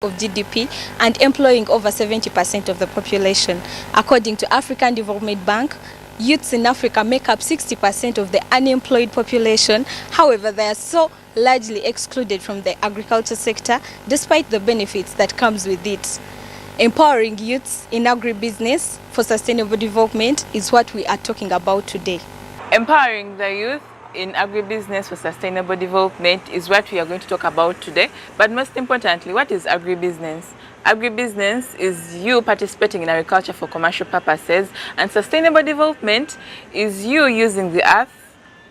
of GDP and employing over 70% of the population. According to African Development Bank, youths in Africa make up 60% of the unemployed population. However, they are so largely excluded from the agriculture sector despite the benefits that comes with it. Empowering youths in agribusiness for sustainable development is what we are talking about today. Empowering the youth in agribusiness for sustainable development is what we are going to talk about today. But most importantly, what is agribusiness? Agribusiness is you participating in agriculture for commercial purposes, and sustainable development is you using the earth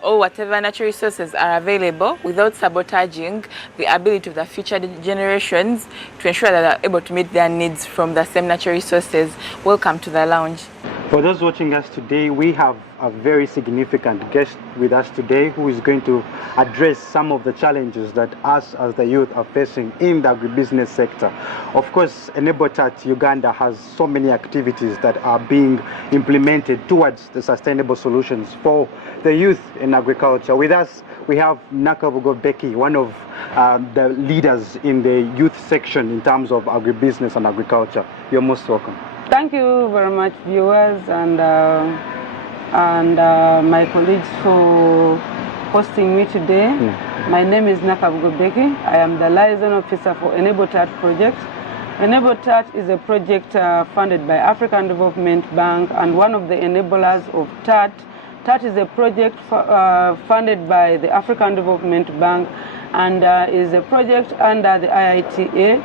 or whatever natural resources are available without sabotaging the ability of the future generations to ensure that they are able to meet their needs from the same natural resources. Welcome to the lounge. For those watching us today, we have a very significant guest with us today who is going to address some of the challenges that us as the youth are facing in the agribusiness sector. Of course, Enabled Uganda has so many activities that are being implemented towards the sustainable solutions for the youth in agriculture. With us, we have Nakabugo Becky, one of the leaders in the youth section in terms of agribusiness and agriculture. You're most welcome. Thank you very much, viewers and my colleagues, for hosting me today. My name is Nakabugo Becky. I am the liaison officer for Enabled project. Enabled is a project funded by African Development Bank and one of the enablers of TAT. TAT is a project funded by the African Development Bank and is a project under the IITA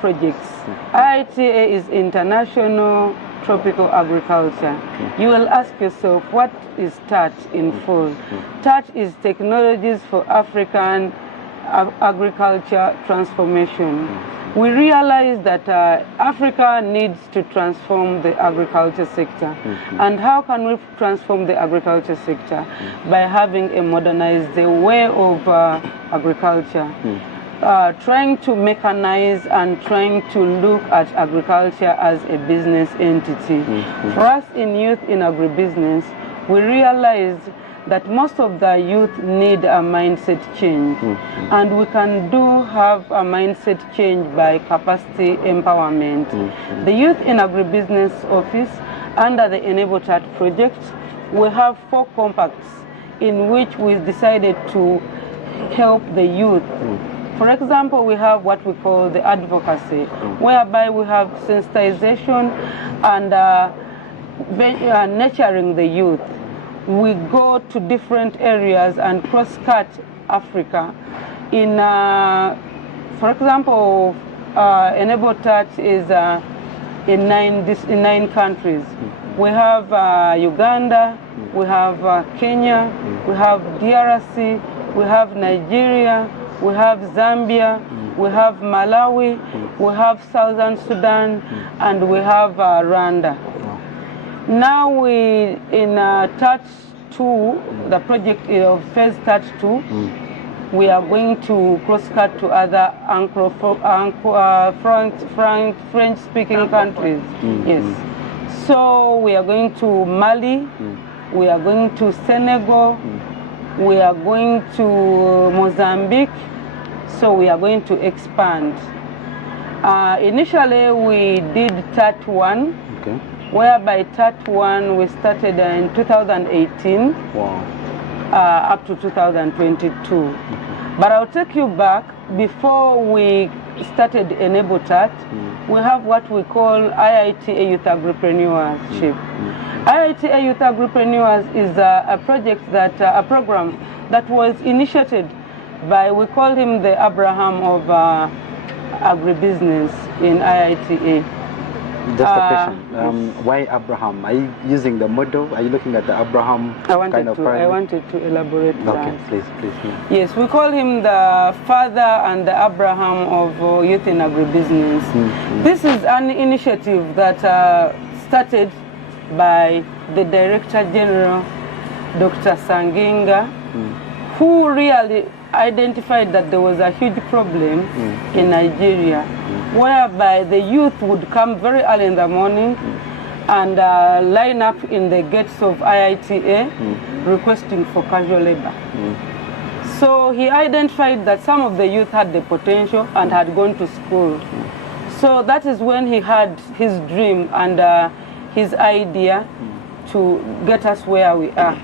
projects. IITA is International Tropical Agriculture. You will ask yourself, what is TAT in full? TAT is Technologies for African Agriculture Transformation. We realize that Africa needs to transform the agriculture sector. And how can we transform the agriculture sector? By having a modernized way of agriculture. Trying to mechanize and trying to look at agriculture as a business entity. For us in youth in agribusiness, we realized that most of the youth need a mindset change. And we can have a mindset change by capacity empowerment. The Youth in Agribusiness Office, under the Enabled project, we have 4 compacts in which we decided to help the youth. For example, we have what we call the advocacy, whereby we have sensitization and nurturing the youth. We go to different areas and cross-cut Africa. In, for example, Enabled is in 9 countries. We have Uganda, we have Kenya, we have DRC, we have Nigeria, we have Zambia, we have Malawi, we have Southern Sudan, and we have Rwanda. Now we, in TAT 2, the project of phase TAT 2, we are going to cross-cut to other French-speaking countries. Yes. So we are going to Mali, we are going to Senegal, we are going to Mozambique, so we are going to expand. Initially, we did TAT 1, whereby TAT 1 we started in 2018 up to 2022. But I'll take you back. Before we started Enabled TAT, we have what we call IITA Youth Agripreneurship. IITA Youth Agripreneurs is a project that, a program that was initiated by, we call him the Abraham of agribusiness in IITA. Just a question. Why Abraham? Are you using the model? Are you looking at the Abraham kind of I wanted to elaborate okay, that. please. Yes, we call him the father and the Abraham of youth in agribusiness. This is an initiative that started by the Director General, Dr. Sanginga, who really identified that there was a huge problem in Nigeria, whereby the youth would come very early in the morning and line up in the gates of IITA requesting for casual labor. So he identified that some of the youth had the potential and had gone to school. So that is when he had his dream and his idea to get us where we are.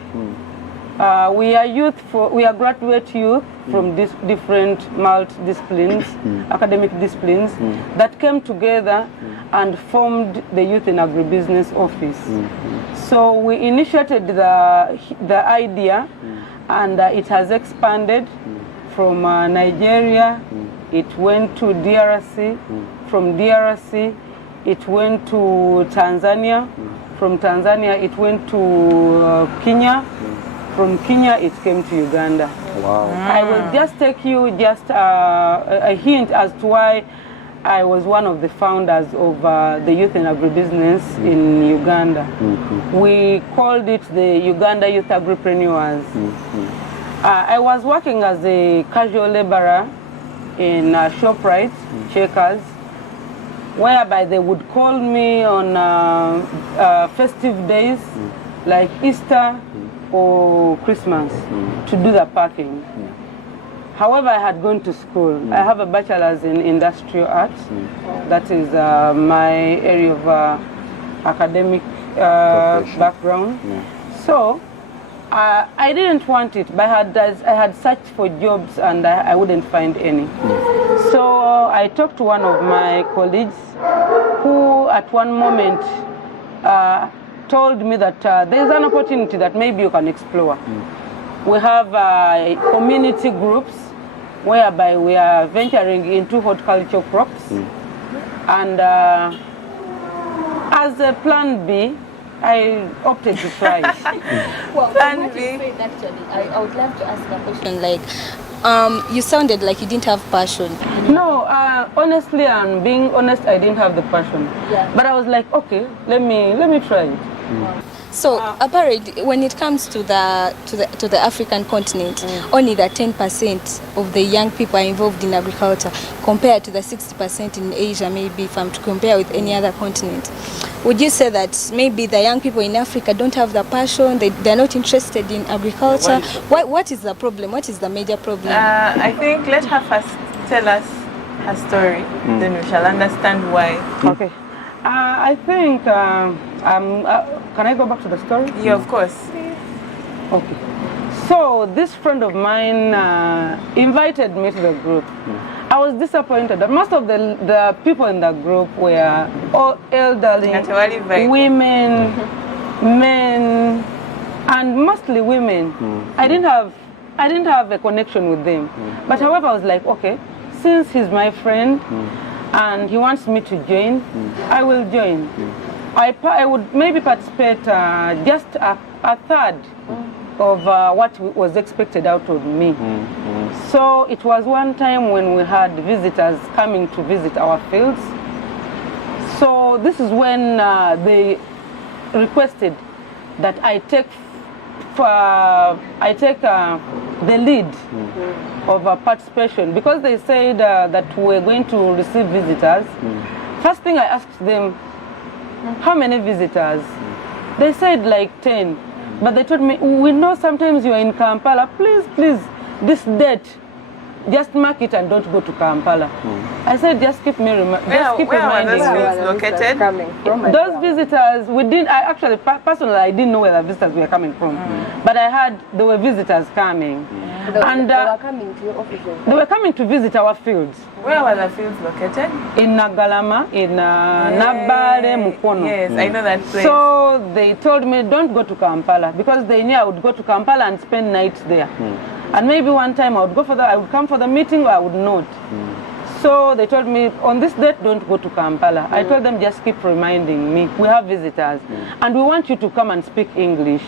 We are graduate youth from different multi-disciplines, academic disciplines, that came together and formed the Youth in Agribusiness office. So we initiated the idea, and it has expanded from Nigeria. It went to DRC. From DRC, it went to Tanzania. From Tanzania, it went to Kenya. From Kenya, it came to Uganda. Wow. I will just take you just a hint as to why I was one of the founders of the Youth in Agribusiness in Uganda. We called it the Uganda Youth Agripreneurs. I was working as a casual laborer in ShopRite, Checkers, whereby they would call me on festive days like Easter or Christmas to do the packing. However, I had gone to school. I have a bachelor's in industrial arts. That is my area of academic background. So I didn't want it, but I had searched for jobs and I wouldn't find any. So I talked to one of my colleagues who at one moment told me that there's an opportunity that maybe you can explore. We have community groups whereby we are venturing into horticultural crops. And as a plan B, I opted to try it. Well, plan B. Actually, I would love to ask a question. Like, you sounded like you didn't have passion. No, honestly, and being honest, I didn't have the passion. Yeah. But I was like, okay, let me try it. So apparently, when it comes to the African continent, only the 10% of the young people are involved in agriculture, compared to the 60% in Asia. Maybe if I'm to compare with any other continent, would you say that maybe the young people in Africa don't have the passion? They're not interested in agriculture. What is the problem? What is the major problem? I think let her first tell us her story, then we shall understand why. Okay. I think, can I go back to the story? Yeah, of course. Okay. So this friend of mine invited me to the group. I was disappointed that most of the people in the group were all elderly, women, men, and mostly women. I didn't have a connection with them. But however, I was like, okay, since he's my friend, and he wants me to join, I will join. I would maybe participate just a third of what was expected out of me. So it was one time when we had visitors coming to visit our fields. So this is when they requested that I take the lead of participation, because they said that we're going to receive visitors. First thing I asked them, how many visitors? They said like 10, but they told me, we know sometimes you're in Kampala, please, this date, just mark it and don't go to Kampala. I said, just keep reminding me. Where those located? Those visitors, actually, personally, I didn't know where the visitors were coming from. But I heard there were visitors coming. And they were coming to your offices? They were coming to visit our fields. Where were the fields located? In Nagalama, in Nabale, Mukono. Yes, I know that place. So they told me, don't go to Kampala, because they knew I would go to Kampala and spend nights there. And maybe one time I would come for the meeting, or I would not. So they told me, on this date, don't go to Kampala. I told them, just keep reminding me. We have visitors. And we want you to come and speak English.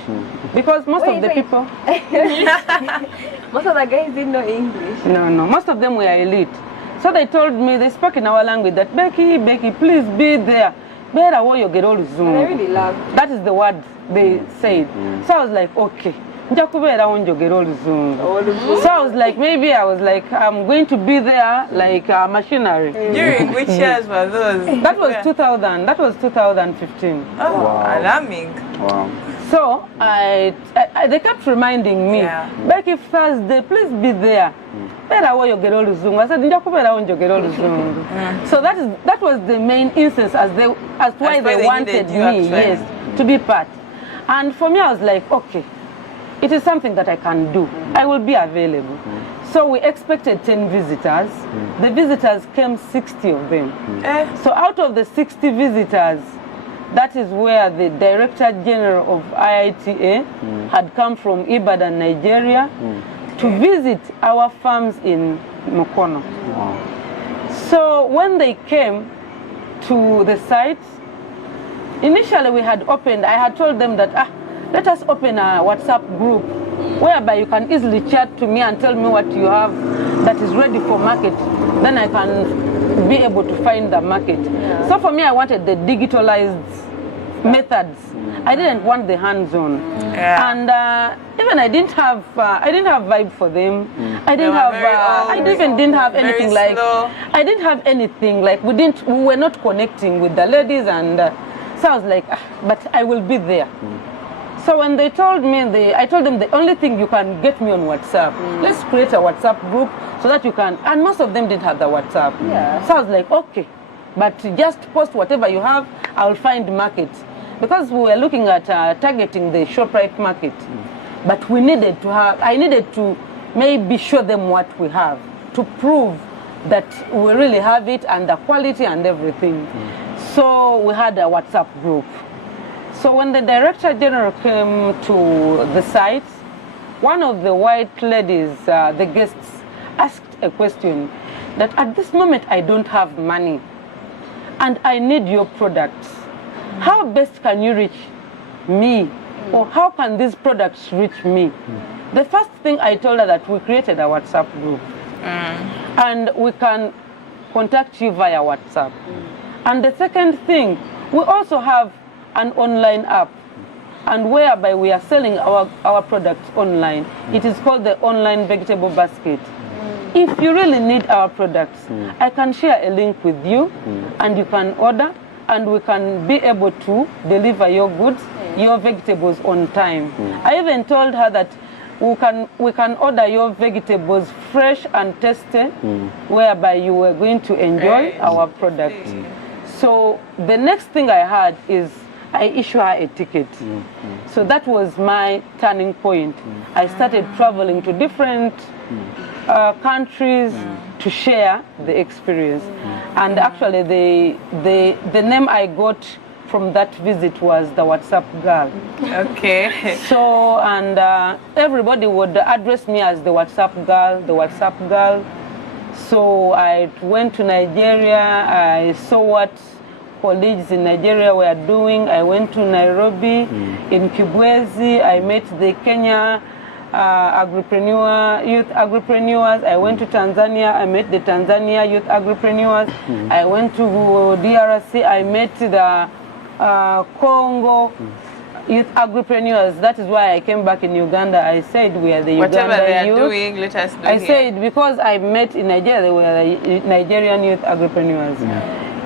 Because most of the people... Most of the guys didn't know English. No. Most of them were elite. So they told me, they spoke in our language, that Becky, please be there. I really loved. That is the word they said. So I was like, okay. So I was like, I'm going to be there like machinery. During which years were those? That was 2000. That was 2015. Oh, wow. Alarming. Wow. So they kept reminding me, Becky, Thursday, please be there. I said, so that was the main instance as why they wanted me, yes, to be part. And for me, I was like, okay, it is something that I can do. I will be available. So we expected 10 visitors. The visitors came 60 of them. So out of the 60 visitors, that is where the Director General of IITA had come from Ibadan, Nigeria, to visit our farms in Mukono. So when they came to the site, initially we had opened, I had told them that, let us open a WhatsApp group whereby you can easily chat to me and tell me what you have that is ready for market. Then I can be able to find the market. So for me, I wanted the digitalized methods. I didn't want the hands-on. And even I didn't have vibe for them. I didn't have anything like. I didn't have anything like. We were not connecting with the ladies, and so I was like, but I will be there. So when they told me, I told them the only thing you can get me on WhatsApp. Let's create a WhatsApp group so that you can. And most of them didn't have the WhatsApp. So I was like, okay, but just post whatever you have. I'll find market, because we were looking at targeting the ShopRite market. But we needed to have. I needed to maybe show them what we have to prove that we really have it and the quality and everything. So we had a WhatsApp group. So when the Director General came to the site, one of the white ladies, the guests, asked a question that at this moment I don't have money and I need your products. How best can you reach me, or how can these products reach me? The first thing I told her that we created a WhatsApp group and we can contact you via WhatsApp. And the second thing, we also have an online app, and whereby we are selling our products online. It is called the Online Vegetable Basket. If you really need our products, I can share a link with you, and you can order, and we can be able to deliver your goods, your vegetables on time. I even told her that we can order your vegetables fresh and tasty, whereby you were going to enjoy our product. So the next thing I had is I issue her a ticket. So that was my turning point. I started traveling to different countries to share the experience. And actually the name I got from that visit was the WhatsApp girl. Okay. So, and everybody would address me as the WhatsApp girl, the WhatsApp girl. So I went to Nigeria, I saw what colleagues in Nigeria were doing. I went to Nairobi, in Kibwezi, I met the Kenya youth agripreneurs. I went to Tanzania, I met the Tanzania youth agripreneurs. I went to DRC, I met the Congo youth agripreneurs. That is why I came back in Uganda. I said we are the Whatever Uganda they are youth. doing, let us do I said because I met in Nigeria, they were the Nigerian youth agripreneurs.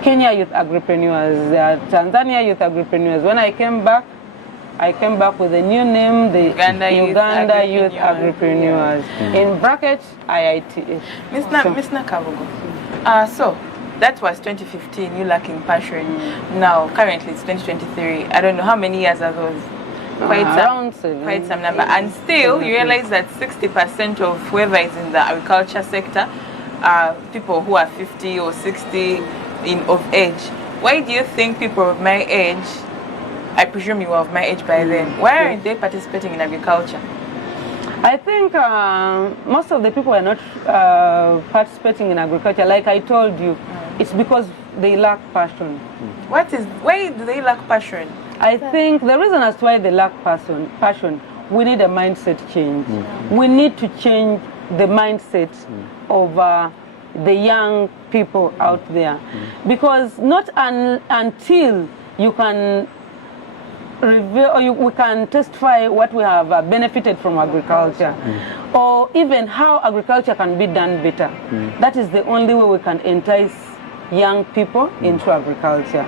Kenya youth agripreneurs, Tanzania youth agripreneurs. When I came back with a new name, the Uganda youth agripreneurs. In brackets, IITA. Ms. Nakavugo, so that was 2015, you lacking passion. Now, currently it's 2023. I don't know how many years are those. Quite some number. And still, you realize that 60% of whoever is in the agriculture sector are people who are 50 or 60 of age. Why do you think people of my age, I presume you were of my age by then, why aren't they participating in agriculture? I think most of the people are not participating in agriculture. Like I told you, it's because they lack passion. Why do they lack passion? I think the reason as to why they lack passion, we need a mindset change. We need to change the mindset of the young people out there, because not until you can reveal, or we can testify what we have benefited from agriculture, or even how agriculture can be done better. That is the only way we can entice young people into agriculture.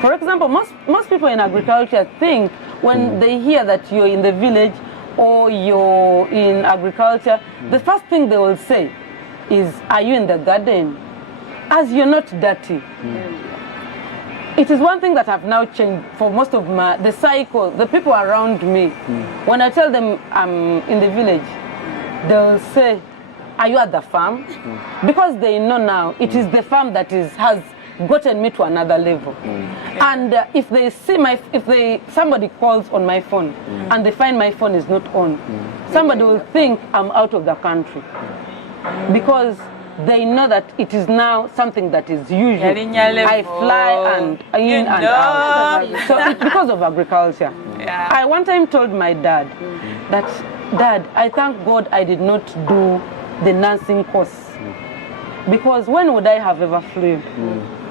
For example, most people in agriculture think when they hear that you're in the village or you're in agriculture, the first thing they will say is, are you in the garden? As you're not dirty. It is one thing that I've now changed for most of the cycle, the people around me. When I tell them I'm in the village, they'll say, are you at the farm? Because they know now it is the farm that has gotten me to another level. And if they see somebody calls on my phone and they find my phone is not on, somebody will think I'm out of the country, because they know that it is now something that is usual. I fly and in and out. So it's because of agriculture. I one time told my dad that, Dad, I thank God I did not do the nursing course, because when would I have ever flown?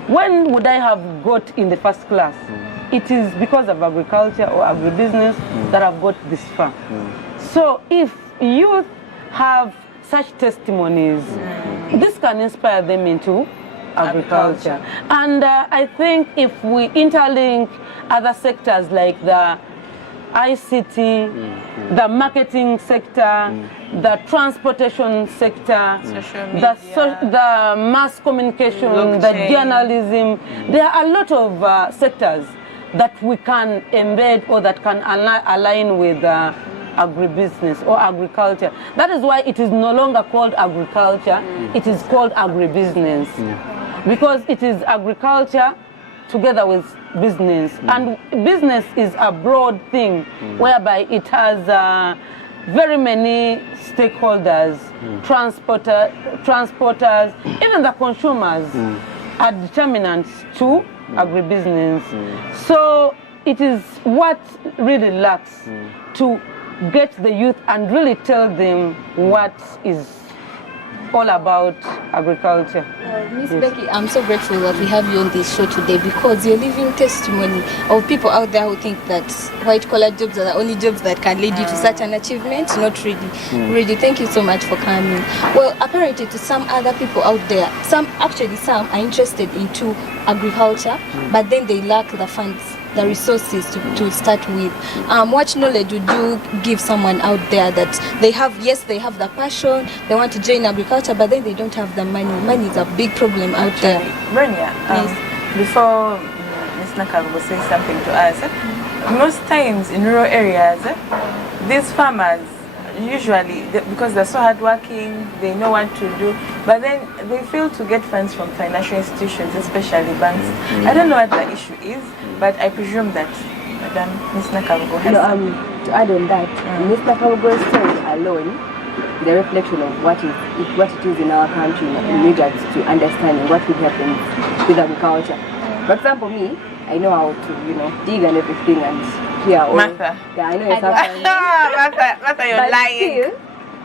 When would I have got in the first class? It is because of agriculture or agribusiness that I've got this far. So if youth have such testimonies, this can inspire them into agriculture. And I think if we interlink other sectors like the ICT, the marketing sector, the transportation sector, the mass communication, the journalism, there are a lot of sectors that we can embed or that can align with agribusiness or agriculture. That is why it is no longer called agriculture, it is called agribusiness. Because it is agriculture together with business. And business is a broad thing whereby it has very many stakeholders, transporters, even the consumers are determinants to agribusiness. So it is what really lacks to get the youth and really tell them what is all about agriculture. Miss Becky, I'm so grateful that we have you on this show today, because you're living testimony of people out there who think that white-collar jobs are the only jobs that can lead you to such an achievement. Not really. Really, thank you so much for coming. Well, apparently to some other people out there, some are interested into agriculture, but then they lack the funds, the resources to start with. What knowledge would you give someone out there that they have the passion, they want to join agriculture, but then they don't have the money? Money is a big problem out there. Brenda, before Ms. Nakab will say something to us, most times in rural areas, these farmers, usually, because they're so hardworking, they know what to do, but then they fail to get funds from financial institutions, especially banks. I don't know what the issue is, but I presume that Madam Ms. Nakarugo has to add on that, Ms. Nakarugo's story alone, the reflection of what it is in our country in regards to understanding what would happen with agriculture. For example, me, I know how to, dig and everything, and here all. Martha. Yeah, I know it's happening. Martha, you're but lying. Still,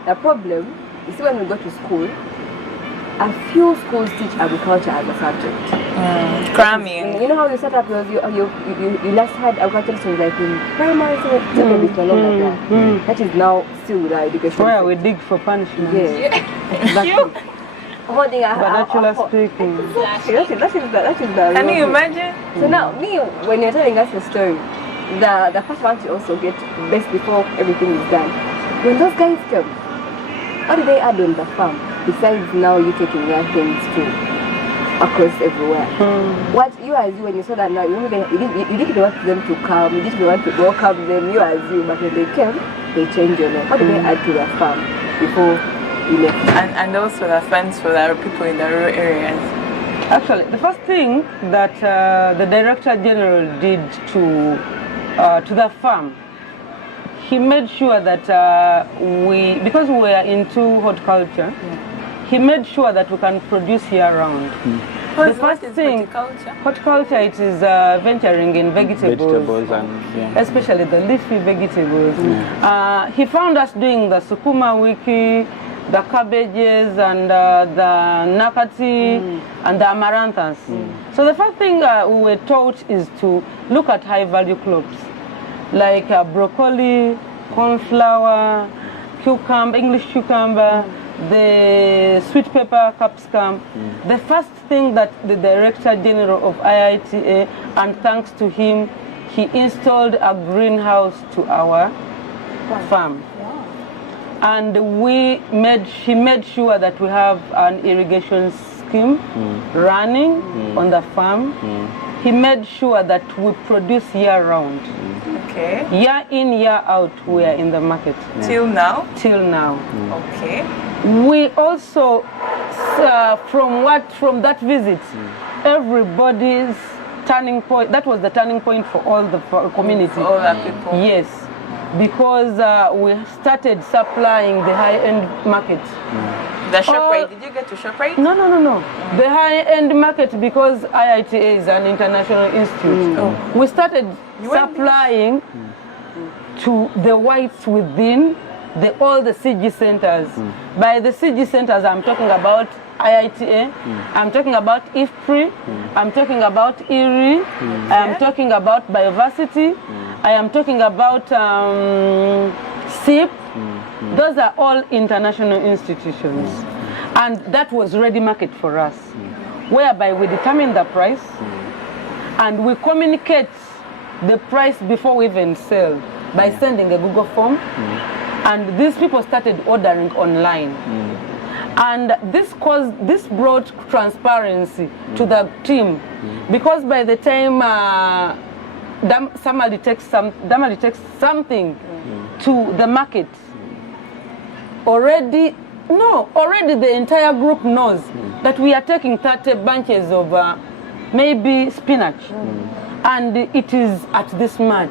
the problem is when we go to school, a few schools teach agriculture as a subject. Cramming. You know how you set up you last had agriculture lessons like in primary, so that is now still with our education. Where we dig for punishment. Yeah. Exactly. Holding a vernacular speaking. That is the Can you imagine? So now, me, when you're telling us the story, the first one to also get best before everything is done. When those guys come, how do they add on the farm? Besides now you taking your things to across everywhere. What you as you, when you saw that now, you didn't want them to come, you didn't want to welcome them, you as you, but when they came, they changed your name. How do they add to the farm before you left? And also the funds for the people in the rural areas. Actually, the first thing that the Director General did to the farm, he made sure that because we are into horticulture, he made sure that we can produce year-round. The first thing, horticulture, it is venturing in vegetables and, especially the leafy vegetables. He found us doing the sukuma wiki, the cabbages, and the nakati, and the amaranthus. So the first thing we were taught is to look at high-value crops, like broccoli, cornflower, cucumber, English cucumber, the sweet pepper capsicum. The first thing that the Director General of IITA, and thanks to him, he installed a greenhouse to our farm. And he made sure that we have an irrigation scheme running on the farm. He made sure that we produce year round. Okay. Year in, year out, we are in the market. Till now? Till now. Okay. We also, from that visit, everybody's turning point, that was the turning point for all the community. For all the people. Yes. Because we started supplying the high-end market. The ShopRite, did you get to ShopRite? No. The high-end market, because IITA is an international institute. We started supplying to the whites within all the CG centers. By the CG centers, I'm talking about IITA, I'm talking about IFPRI, I'm talking about IRI, I'm talking about Biodiversity, I am talking about SIP. Those are all international institutions. And that was ready market for us, whereby we determine the price and we communicate the price before we even sell by sending a Google form. And these people started ordering online. And this brought transparency to the team, because by the time somebody takes something to the market, already the entire group knows that we are taking 30 bunches of maybe spinach, and it is at this much.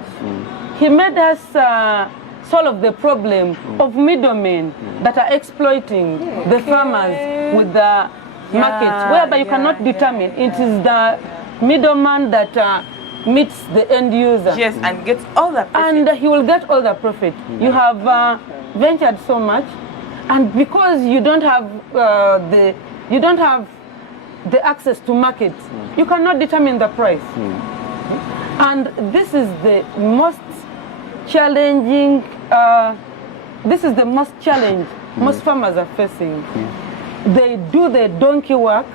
He made us solve the problem of middlemen that are exploiting the farmers with the market, whereby you cannot determine. It is the middleman that meets the end user. Yes, and gets all the profit. And he will get all the profit. You have ventured so much, and because you don't have the access to market, you cannot determine the price. And this is the most challenging. This is the most challenge most farmers are facing. They do the donkey work,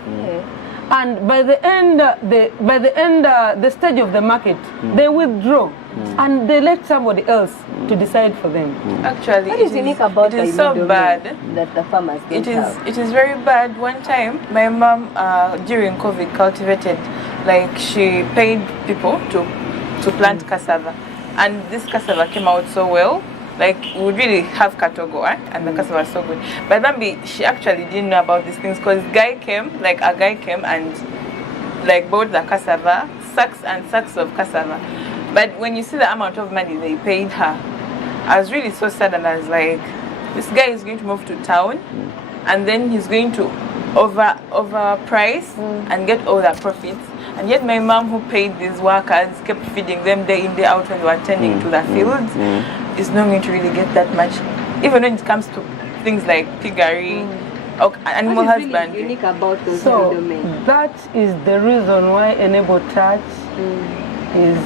and by the end, the stage of the market, they withdraw, and they let somebody else to decide for them. Actually, what is unique about it is so bad that the farmers don't have? It is very bad. One time, my mom during COVID cultivated, like she paid people to plant cassava, and this cassava came out so well. Like, we would really have katogo, and the cassava was so good. But Bambi, she actually didn't know about these things, because a guy came and like bought the cassava, sacks and sacks of cassava. But when you see the amount of money they paid her, I was really so sad, and I was like, this guy is going to move to town, and then he's going to overprice and get all the profits. And yet my mom, who paid these workers, kept feeding them day in, day out when they were tending to the fields, is not going to really get that much. Even when it comes to things like piggery or animal husbandry. What is really unique about those middlemen? That is the reason why Enable Touch is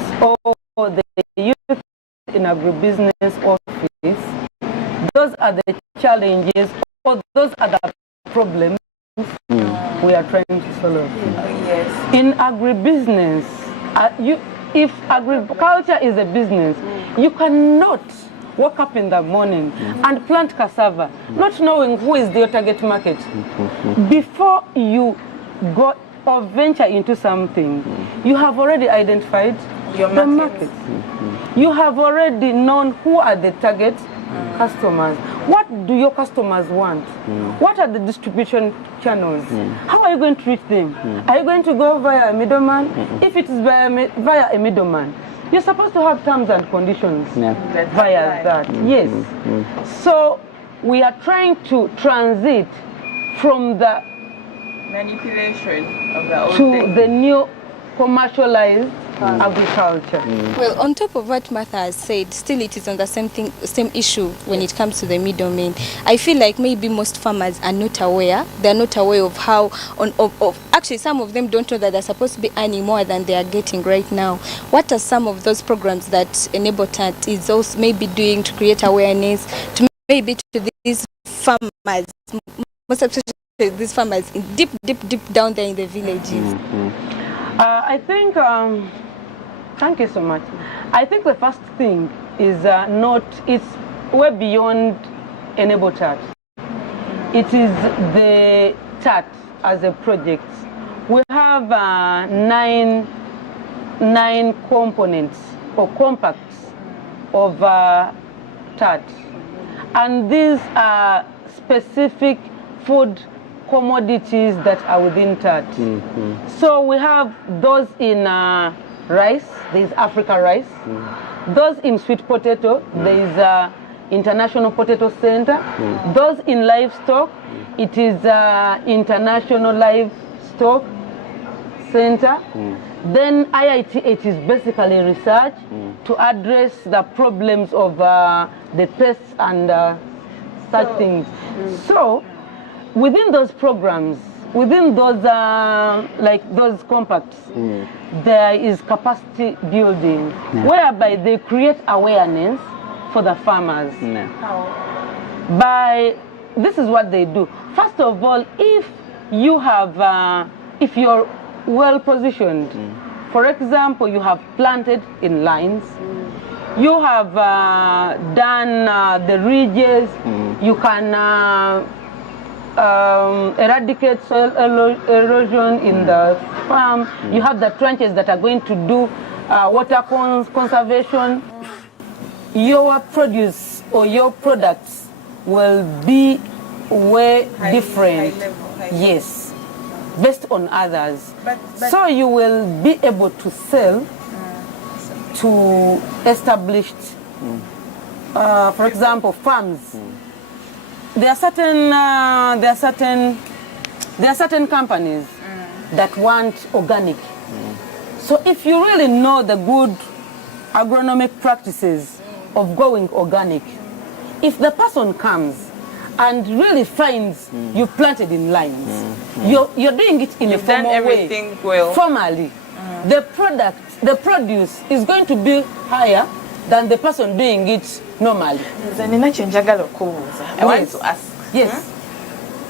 the youth in agribusiness office. Those are the challenges, or those are the problems we are trying to solve. Yes. In agribusiness, if agriculture is a business, you cannot wake up in the morning and plant cassava, not knowing who is your target market. Before you go or venture into something, you have already identified your market. You have already known who are the target customers. What do your customers want? What are the distribution channels? How are you going to reach them? Are you going to go via a middleman? If it is via a middleman, you're supposed to have terms and conditions via that. Yes. So we are trying to transit from the manipulation of the old to thing. the new commercialized agriculture. Well, on top of what Martha has said, still it is on the same issue when it comes to the middlemen. I feel like maybe most farmers are not aware. They're not aware of how, actually some of them don't know that they're supposed to be earning more than they are getting right now. What are some of those programs that Enable Touch is also maybe doing to create awareness, to maybe to these farmers, most especially these farmers deep down there in the villages? I think Thank you so much. I think the first thing is it's way beyond Enable TAT. It is the TAT as a project. We have 9 components or compacts of TAT. And these are specific food commodities that are within TAT. So we have those in rice, there is Africa rice. Those in sweet potato, there is International Potato Center. Those in livestock, it is International Livestock Center. Then IIT, it is basically research to address the problems of the pests and such things. So within those programs, within those like those compacts, there is capacity building, whereby they create awareness for the farmers. This is what they do. First of all, if you have, if you're well positioned, for example, you have planted in lines, you have done the ridges, you can eradicate soil erosion in the farm, you have the trenches that are going to do water conservation. Your produce or your products will be way different, yes, based on others. So you will be able to sell to established, for example, farms. There are certain companies that want organic. So if you really know the good agronomic practices of going organic, if the person comes and really finds you planted in lines, you're doing it in a formal way, well. formally, the produce is going to be higher than the person doing it normally. I want to ask, yes,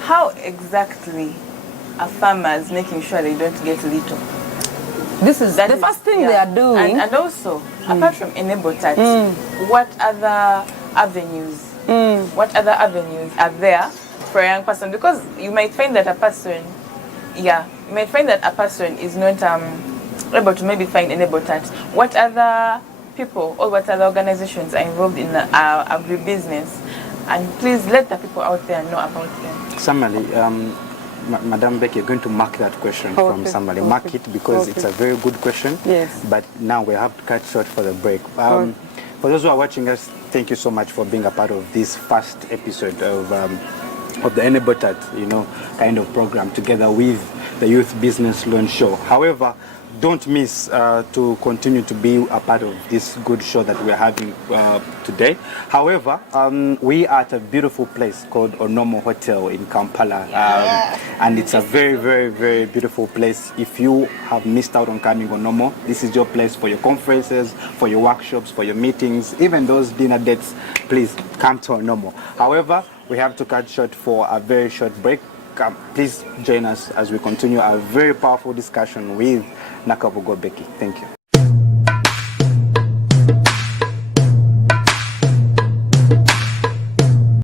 how exactly are farmers making sure they don't get little? This is the first thing they are doing. And also, apart from Enable TAT, what other avenues are there for a young person? Because you might find that a person, is not able to maybe find Enable TAT. What other people or what other organizations are involved in agribusiness? And please let the people out there know about them. Summary, Madam Becky, you're going to mark that question from somebody. Mark it because it's a very good question. Yes. But now we have to cut short for the break. For those who are watching us, thank you so much for being a part of this first episode of the Enable TAT, kind of program together with the Youth Business Loan Show. However, don't miss to continue to be a part of this good show that we're having today. However, we are at a beautiful place called Onomo Hotel in Kampala. And it's a very, very, very beautiful place. If you have missed out on coming Onomo, this is your place for your conferences, for your workshops, for your meetings, even those dinner dates. Please come to Onomo. However, we have to cut short for a very short break. Please join us as we continue a very powerful discussion with Nakabugo Becky. Thank you.